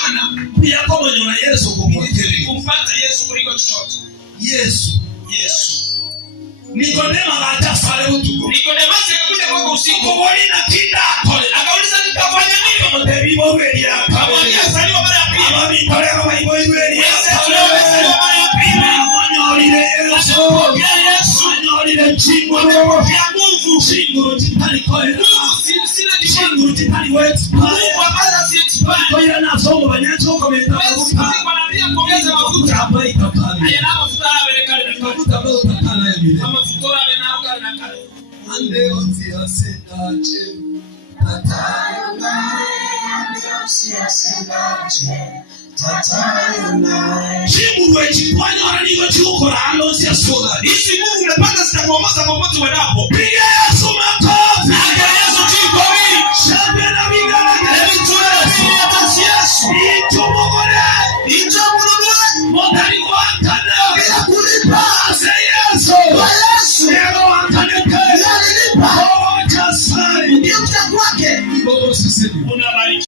kukutana. Pia kwa mwenye na Yesu kumwekeli. Kumpata Yesu kuliko chochote. Yesu. Nikodemo akatafale utuko. Nikodemo akakuja kwako usiku. Wali na kinda. Akauliza nitafanya nini? Mtebibo kweli hapa. Akamwambia saliwa mara ya pili. Ababitolera baibo kweli hapa. Saliwa mara ya pili. Manyolile Yesu. Yesu. Manyolile chingo. Ya nguvu. Chingo titali koera. Sina Chingo titali wetu. Mungu ambaye si expire. Koera na somo banyacho kometa. Basi wanaambia kuongeza mafuta. Hapa itakali. Ayana mafuta yale kale na Mafuta ambayo utakana ya milele. kama mafuta yale nao kale na kale. Ande onzi asendaje. Tatayo nae. Chimu we chikwanya wananigo chukura halo siya soda. Isi Mungu umepanga zitakuongoza popote uendapo. Piga Yesu makofi. Piga Yesu chikomi. Shabe na bigana. Yesu. Itumugore. Itumugore. Modari wakana. Bila kulipa. Ase Yesu. Yesu. Nero wakane kaya. Bila kulipa. Oh, kasari. Ndio mtakwake. Ibo sisi. Unabariki.